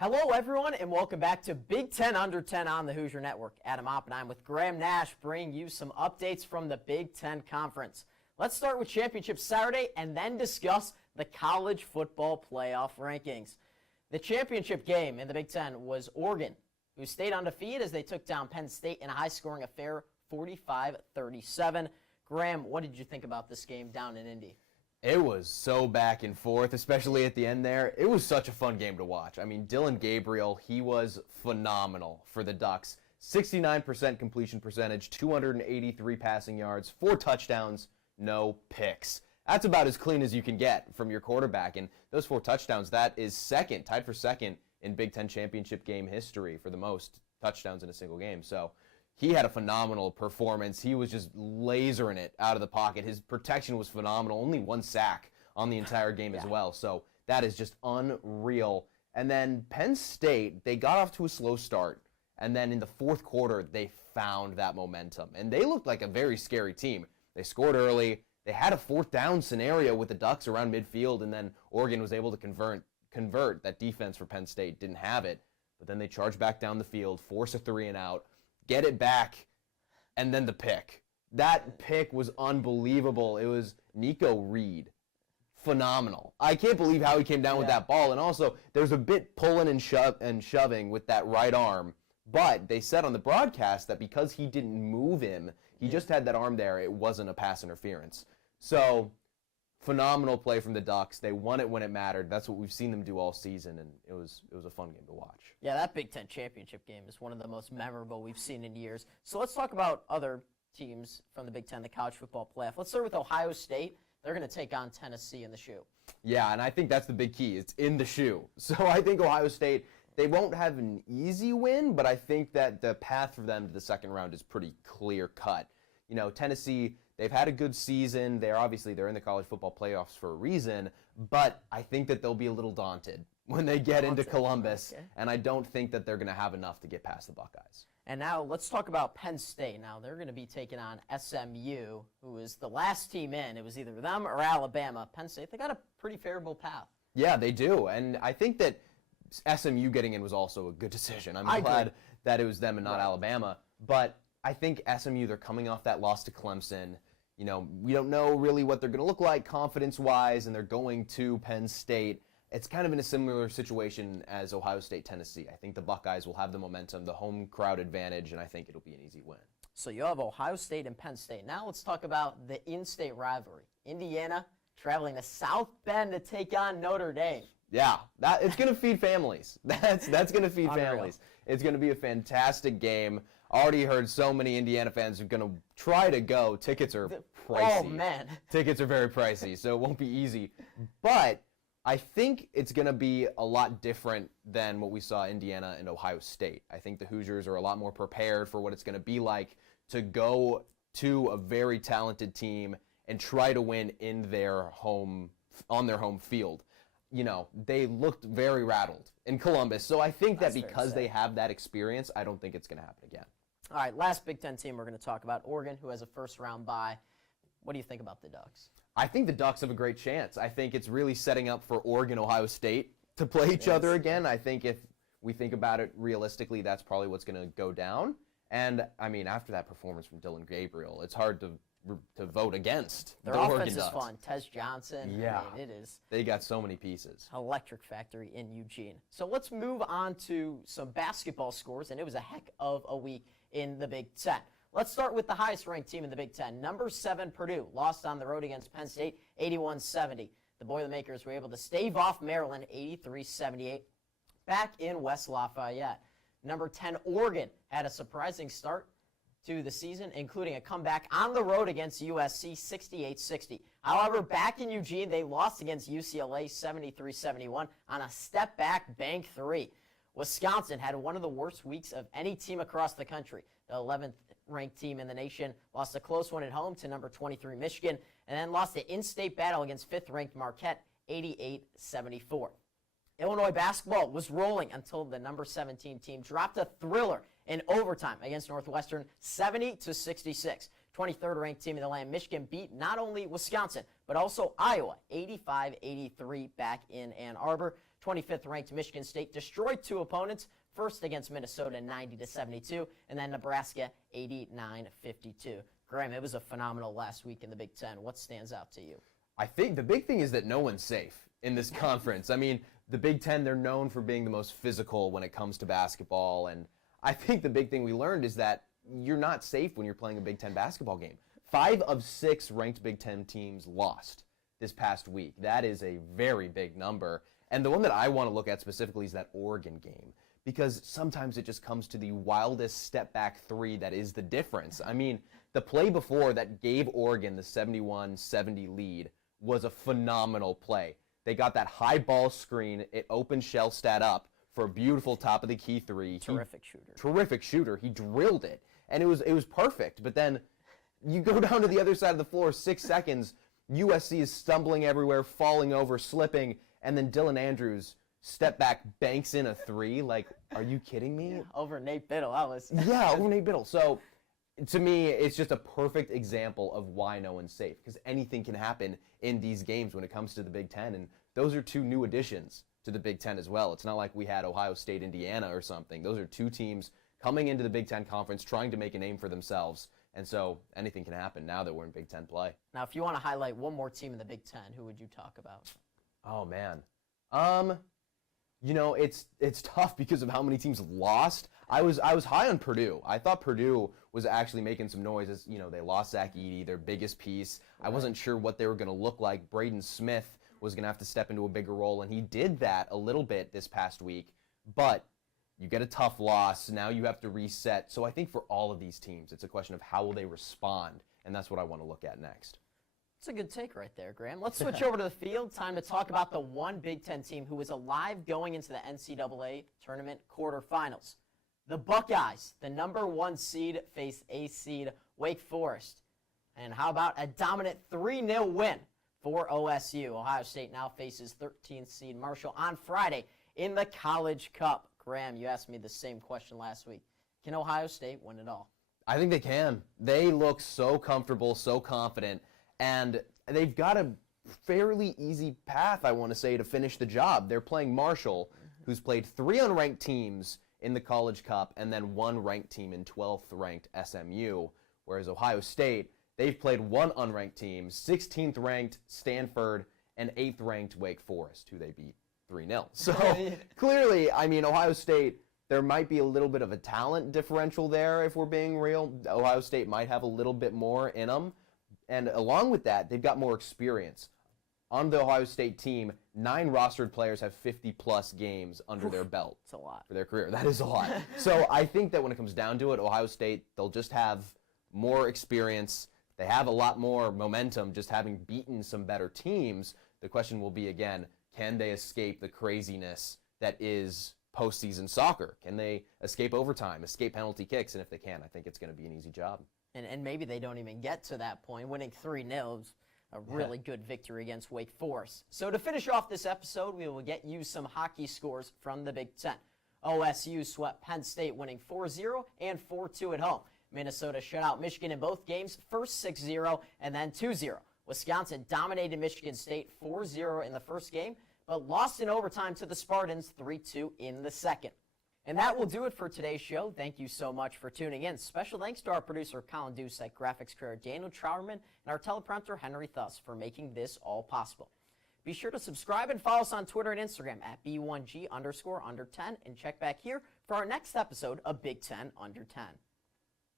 Hello, everyone, and welcome back to Big Ten Under 10 on the Hoosier Network. Adam Oppenheim with Graham Nash bringing you some updates from the Big Ten Conference. Let's start with Championship Saturday and then discuss the college football playoff rankings. The championship game in the Big Ten was Oregon, who stayed undefeated as they took down Penn State in a high-scoring affair, 45-37. Graham, what did you think about this game down in Indy? It was so back and forth, especially at the end there. It was such a fun game to watch. I mean, Dillon Gabriel, he was phenomenal for the Ducks. 69% completion percentage, 283 passing yards, 4 touchdowns, no picks. That's about as clean as you can get from your quarterback. And those 4 touchdowns, that is second, tied for second in Big Ten championship game history for the most touchdowns in a single game. So he had a phenomenal performance. He was just lasering it out of the pocket. His protection was phenomenal. Only 1 sack on the entire game as well. So that is just unreal. And then Penn State, they got off to a slow start. And then in the fourth quarter, they found that momentum. And they looked like a very scary team. They scored early. They had a 4th down scenario with the Ducks around midfield. And then Oregon was able to convert. That defense for Penn State didn't have it. But then they charged back down the field, force a 3 and out. Get it back, and then the pick. That pick was unbelievable. It was Nico Reed. Phenomenal. I can't believe how he came down with that ball. And also, there's a bit pulling and shoving with that right arm. But they said on the broadcast that because he didn't move him, he just had that arm there, it wasn't a pass interference. So, phenomenal play from the Ducks. They won it when it mattered. That's what we've seen them do all season, and it was a fun game to watch. Yeah, that Big Ten championship game is one of the most memorable we've seen in years. So let's talk about other teams from the Big Ten, the college football playoff. Let's start with Ohio State. They're going to take on Tennessee in the shoe. Yeah, and I think that's the big key. It's in the shoe. So I think Ohio State, they won't have an easy win, but I think that the path for them to the second round is pretty clear cut. You know, Tennessee, they've had a good season. They're in the college football playoffs for a reason, but I think that they'll be a little daunted when they get into Columbus, and I don't think that they're going to have enough to get past the Buckeyes. And now let's talk about Penn State. Now they're going to be taking on SMU, who is the last team in. It was either them or Alabama. Penn State, they got a pretty favorable path. Yeah, they do, and I think that SMU getting in was also a good decision. I'm glad that it was them and not Alabama, but I think SMU, they're coming off that loss to Clemson. You know, we don't know really what they're going to look like confidence-wise, and they're going to Penn State. It's kind of in a similar situation as Ohio State, Tennessee. I think the Buckeyes will have the momentum, the home crowd advantage, and I think it'll be an easy win. So you have Ohio State and Penn State. Now let's talk about the in-state rivalry. Indiana traveling to South Bend to take on Notre Dame. Yeah, it's going to feed families. That's going to feed families. It's going to be a fantastic game. Already heard so many Indiana fans are going to try to go. Tickets are pricey. Oh, man. Tickets are very pricey, so it won't be easy. But I think it's going to be a lot different than what we saw Indiana and Ohio State. I think the Hoosiers are a lot more prepared for what it's going to be like to go to a very talented team and try to win on their home field. You know, they looked very rattled in Columbus. So I think that because they have that experience, I don't think it's going to happen again. All right, last Big Ten team we're going to talk about, Oregon, who has a first-round bye. What do you think about the Ducks? I think the Ducks have a great chance. I think it's really setting up for Oregon, Ohio State to play each other again. I think if we think about it realistically, that's probably what's going to go down. And, I mean, after that performance from Dillon Gabriel, it's hard to vote against their offense is fun. Tez Johnson. Yeah. I mean, it is. They got so many pieces. Electric factory in Eugene. So let's move on to some basketball scores, and it was a heck of a week in the Big Ten. Let's start with the highest-ranked team in the Big Ten. Number 7, Purdue, lost on the road against Penn State, 81-70. The Boilermakers were able to stave off Maryland, 83-78, back in West Lafayette. Number 10, Oregon, had a surprising start to the season, including a comeback on the road against USC, 68-60. However, back in Eugene, they lost against UCLA, 73-71, on a step-back bank 3. Wisconsin had one of the worst weeks of any team across the country. The 11th-ranked team in the nation lost a close one at home to number 23 Michigan, and then lost the in-state battle against 5th-ranked Marquette, 88-74. Illinois basketball was rolling until the number 17 team dropped a thriller in overtime against Northwestern, 70-66. 23rd ranked team in the land, Michigan beat not only Wisconsin, but also Iowa, 85-83 back in Ann Arbor. 25th ranked Michigan State destroyed two opponents, first against Minnesota 90-72, and then Nebraska 89-52. Graham, it was a phenomenal last week in the Big Ten. What stands out to you? I think the big thing is that no one's safe in this conference. I mean, the Big Ten, they're known for being the most physical when it comes to basketball, and I think the big thing we learned is that you're not safe when you're playing a Big Ten basketball game. 5 of 6 ranked Big Ten teams lost this past week. That is a very big number. And the one that I want to look at specifically is that Oregon game, because sometimes it just comes to the wildest step-back three that is the difference. I mean, the play before that gave Oregon the 71-70 lead was a phenomenal play. They got that high ball screen. It opened Shellstat up for a beautiful top-of-the-key three. Terrific shooter. He drilled it, and it was perfect. But then you go down to the other side of the floor, 6 seconds, USC is stumbling everywhere, falling over, slipping, and then Dylan Andrews, step back, banks in a three. Like, are you kidding me? Yeah, over Nate Biddle. Over Nate Biddle. So, to me, it's just a perfect example of why no one's safe, because anything can happen in these games when it comes to the Big Ten, and those are 2 new additions to the Big Ten as well. It's not like we had Ohio State, Indiana or something. Those are 2 teams coming into the Big Ten Conference trying to make a name for themselves, and so anything can happen now that we're in Big Ten play. Now, if you want to highlight one more team in the Big Ten, who would you talk about? Oh, man. You know, it's tough because of how many teams lost. I was high on Purdue. I thought Purdue was actually making some noise as, you know, they lost Zach Edey, their biggest piece. Right. I wasn't sure what they were going to look like. Braden Smith was going to have to step into a bigger role, and he did that a little bit this past week. But you get a tough loss. Now you have to reset. So I think for all of these teams, it's a question of how will they respond, and that's what I want to look at next. That's a good take right there, Graham. Let's switch over to the field. Time to talk about the one Big Ten team who was alive going into the NCAA tournament quarterfinals. The Buckeyes, the number 1 seed, faced a seed Wake Forest. And how about a dominant 3-0 win for OSU? Ohio State now faces 13th seed Marshall on Friday in the College Cup. Graham, you asked me the same question last week. Can Ohio State win it all? I think they can. They look so comfortable, so confident. And they've got a fairly easy path, I want to say, to finish the job. They're playing Marshall, who's played 3 unranked teams in the College Cup and then 1 ranked team in 12th ranked SMU, whereas Ohio State, they've played 1 unranked team, 16th ranked Stanford, and 8th ranked Wake Forest, who they beat 3-0. So clearly, I mean, Ohio State, there might be a little bit of a talent differential there if we're being real. Ohio State might have a little bit more in them. And along with that, they've got more experience. On the Ohio State team, 9 rostered players have 50-plus games under their belt. That's a lot. For their career. That is a lot. So I think that when it comes down to it, Ohio State, they'll just have more experience. They have a lot more momentum just having beaten some better teams. The question will be, again, can they escape the craziness that is postseason soccer? Can they escape overtime, escape penalty kicks? And if they can, I think it's going to be an easy job. And maybe they don't even get to that point. Winning 3-0 is a really good victory against Wake Forest. So to finish off this episode, we will get you some hockey scores from the Big Ten. OSU swept Penn State, winning 4-0 and 4-2 at home. Minnesota shut out Michigan in both games, first 6-0 and then 2-0. Wisconsin dominated Michigan State 4-0 in the first game, but lost in overtime to the Spartans 3-2 in the second. And that will do it for today's show. Thank you so much for tuning in. Special thanks to our producer, Colin Dusek, graphics creator Daniel Trowerman, and our teleprompter, Henry Thuss, for making this all possible. Be sure to subscribe and follow us on Twitter and Instagram at B1G_under10, and check back here for our next episode of Big Ten Under 10.